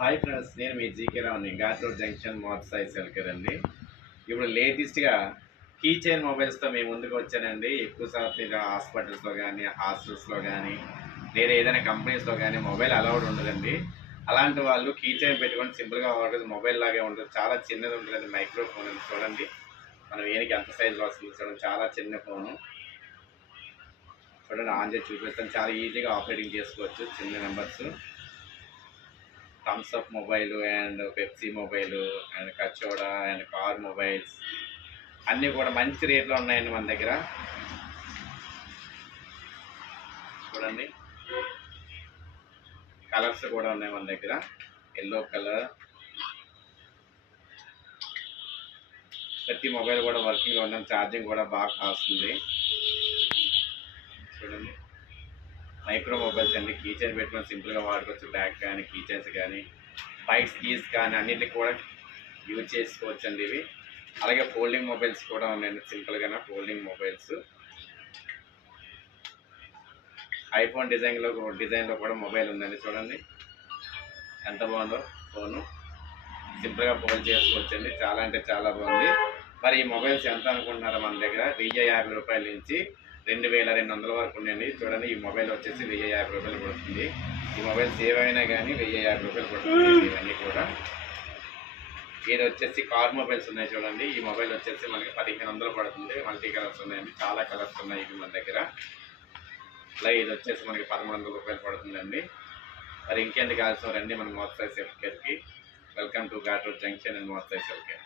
Hi friends, నేను మీ GK రావుని ఘాట్ జంక్షన్ మోటార్ సైకిల్ కదండి. ఇప్పుడు లేటెస్ట్గా కీ చైన్ మొబైల్స్తో మేము ముందుకు వచ్చానండి. ఎక్కువ శాతం హాస్పిటల్స్లో కానీ హాస్టల్స్లో కానీ లేదా ఏదైనా కంపెనీస్లో కానీ మొబైల్ అలౌడ్ ఉండదండి. అలాంటి వాళ్ళు కీ చైన్ పెట్టుకొని సింపుల్గా వాడేది మొబైల్ లాగే ఉంటుంది. చాలా చిన్నది ఉంటుందండి, మైక్రోఫోన్ అని చూడండి. మనం ఏనికి ఎంత సైజులో వస్తుంది చూడండి, చాలా చిన్న ఫోను చూడండి. ఆన్ చేసి చూపిస్తాను, చాలా ఈజీగా ఆపరేటింగ్ చేసుకోవచ్చు. చిన్న numbers Thums Up mobile and Pepsi mobile and కచోడా అండ్ కార్ మొబైల్స్ అన్నీ కూడా మంచి రేట్లో ఉన్నాయండి మన దగ్గర. చూడండి, కలర్స్ కూడా ఉన్నాయి మన దగ్గర. ఎల్లో కలర్, ప్రతి మొబైల్ కూడా వర్కింగ్లో ఉన్నాం. ఛార్జింగ్ కూడా బాగా కాస్తుంది. చూడండి, మైక్రో మొబైల్స్ అండి. కీ చైన్ పెట్టుకొని సింపుల్గా వాడుకోవచ్చు. బ్యాగ్ కానీ కీ చైన్స్ కానీ బైక్స్ కీస్ కానీ అన్నింటికి కూడా యూజ్ చేసుకోవచ్చు అండి ఇవి. అలాగే ఫోల్డింగ్ మొబైల్స్ కూడా ఉన్నాయండి, సింపుల్గా ఫోల్డింగ్ మొబైల్స్. ఐఫోన్ డిజైన్లో కూడా మొబైల్ ఉందండి. చూడండి ఎంత బాగుందో ఫోను. సింపుల్గా ఫోల్డ్ చేసుకోవచ్చండి. చాలా అంటే చాలా బాగుంది. మరి ఈ మొబైల్స్ ఎంత అనుకుంటున్నారో మన దగ్గర 1050 రూపాయల నుంచి 2200 వరకు ఉన్నాయండి. చూడండి, ఈ మొబైల్ వచ్చేసి 1050 రూపాయలు పడుతుంది. ఈ మొబైల్స్ ఏవైనా కానీ 1050 రూపాయలు పడుతుంది. ఇవన్నీ కూడా ఇది వచ్చేసి కార్ మొబైల్స్ ఉన్నాయి. చూడండి, ఈ మొబైల్ వచ్చేసి మనకి 1500 పడుతుంది. మల్టీ కలర్స్ ఉన్నాయండి, చాలా కలర్స్ ఉన్నాయి ఇవి మన దగ్గర. అలాగే ఇది వచ్చేసి మనకి 1100 రూపాయలు పడుతుందండి. మరి ఇంకెందుకు ఆలస్యం రండి మన మోటార్ సైకిల్ హెల్త్ కేర్కి. Welcome to ghat junction and motor cycle health care.